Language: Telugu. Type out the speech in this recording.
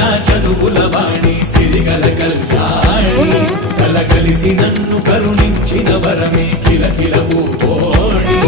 ఆ చదువుల వాణి సిరిగల కళ్యాణి కలగలిసి నన్ను కరుణించిన వరమే కిలకిల పూకోణి